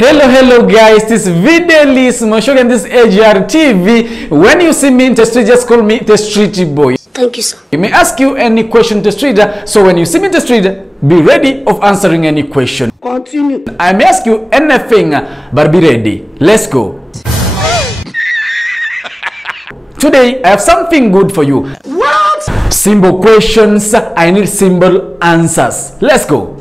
Hello guys, this video is Moshoga and this AGR TV. When you see me in the street, just call me the street boy. Thank you, sir. You may ask you any question to street, so when you see me in the street, be ready of answering any question. Continue. I may ask you anything, but be ready. Let's go. Today, I have something good for you. What? Simple questions, I need simple answers. Let's go.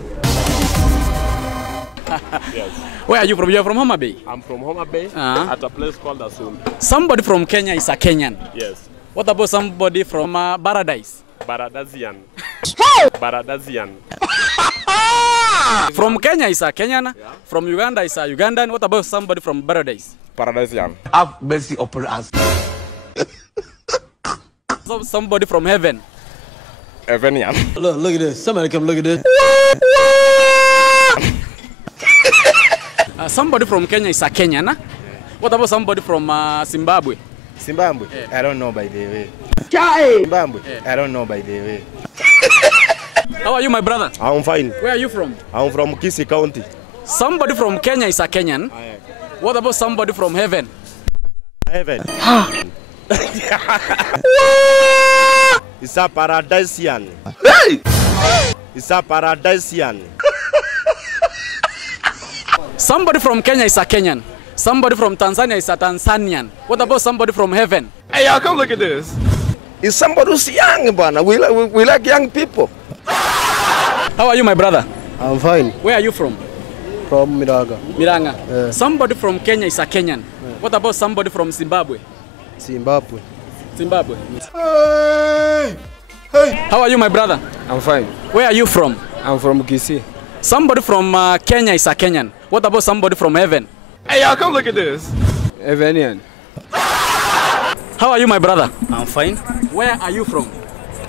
Yes. Where are you from? You are from Homa Bay? I'm from Homa Bay at a place called Asun. Somebody from Kenya is a Kenyan. Yes. What about somebody from Paradise? Baradazian. Baradazian. From Kenya is a Kenyan. Yeah. From Uganda is a Ugandan. What about somebody from Paradise? Paradisian. Have mercy upon us. So somebody from heaven. Evenian. Look at this. Somebody come look at this. Somebody from Kenya is a Kenyan. What about somebody from Zimbabwe? Zimbabwe? Yeah. I don't know by the way. Chai. Zimbabwe? Yeah. I don't know by the way. How are you, my brother? I'm fine. Where are you from? I'm from Kisii County. Somebody from Kenya is a Kenyan. What about somebody from heaven? Heaven. It's a Paradisian. Hey! It's a Paradisian. Somebody from Kenya is a Kenyan. Somebody from Tanzania is a Tanzanian. What about somebody from heaven? Hey, y'all, come look at this. It's somebody who's young, bana. We like young people. How are you, my brother? I'm fine. Where are you from? From Miraga. Miranga. Yeah. Somebody from Kenya is a Kenyan. Yeah. What about somebody from Zimbabwe? Zimbabwe. Zimbabwe. Hey! How are you, my brother? I'm fine. Where are you from? I'm from Kisii. Somebody from Kenya is a Kenyan. What about somebody from heaven? Hey, y'all, come look at this. Evenian. How are you, my brother? I'm fine. Where are you from?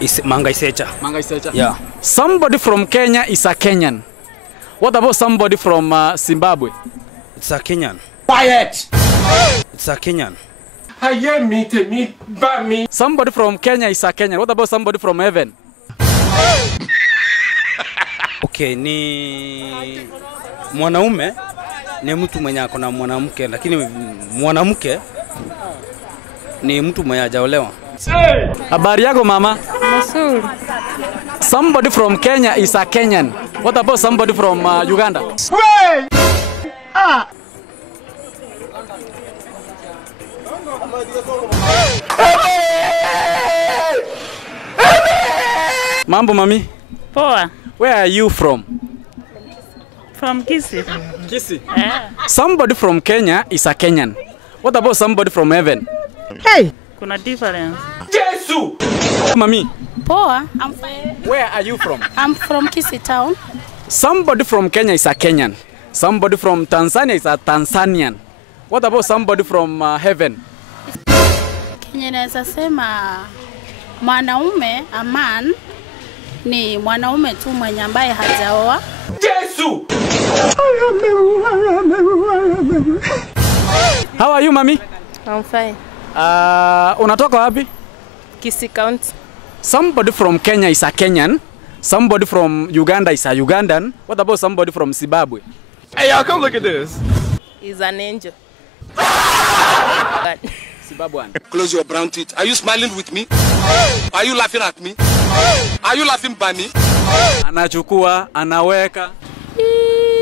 It's Mangaisecha. Mangaisecha. Yeah. Somebody from Kenya is a Kenyan. What about somebody from Zimbabwe? It's a Kenyan. Quiet. It's a Kenyan. Somebody from Kenya is a Kenyan. What about somebody from heaven? Okay, ni mwanaume ni mtu mwenye ako na mwanamke, lakini mwanamke ni mtu mwenye hajaolewa. Habari yako mama? Nzuri. Somebody from Kenya is a Kenyan. What about somebody from Uganda? Mambo mami? Poa. Where are you from? From Kisii. Kisii. Yeah. Somebody from Kenya is a Kenyan. What about somebody from heaven? Hey. Kuna difference. Mami, Poa. I'm fine. where are you from? I'm from Kisii town. Somebody from Kenya is a Kenyan. Somebody from Tanzania is a Tanzanian. What about somebody from heaven? Kenya naweza sema mwanaume, a man, ni mwanaume tu mwenye ambaye hajaoa. How are you, mami? I'm fine. Unatoka wapi? Kisii County. Somebody from Kenya is a Kenyan. Somebody from Uganda is a Ugandan. What about somebody from Zimbabwe? Hey, y'all, come look at this. Is an angel. Zimbabwean. Close your brown teeth. Are you smiling with me? Are you laughing at me? Are you laughing by me? Anachukua, anaweka.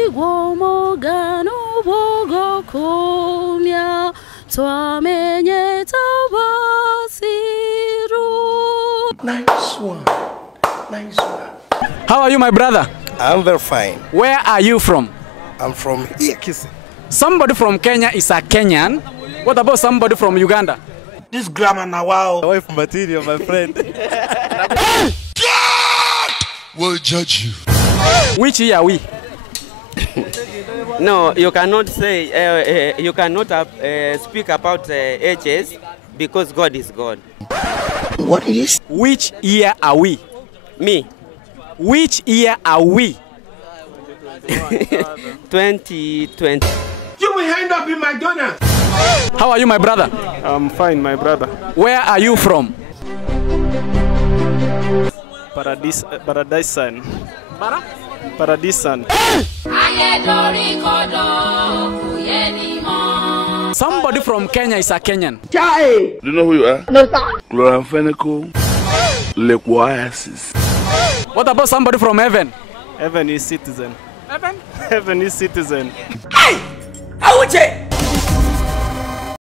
Igomogano bogo kumya twamenye tabasiru. Nice one. Nice one. How are you, my brother? I'm very fine. Where are you from? I'm from here, Kisii. Somebody from Kenya is a Kenyan. What about somebody from Uganda? This grammar now, wow. Away from material, my friend. God will judge you. Which year are we? No, you cannot say, you cannot speak about ages because God is God. What it is? Which year are we? Me, Which year are we? 2020. You will end up in McDonald's. How are you, my brother? I'm fine, my brother. Where are you from? Paradisan. Bara? Paradisan. Ayé dorí kodò. Somebody from Kenya is a Kenyan. Chai. Do you know who you are? No, sir. Chloramphenicol, liquoriasis. What about somebody from heaven? Heaven is citizen. Heaven? Heaven is citizen. Hey! I would say.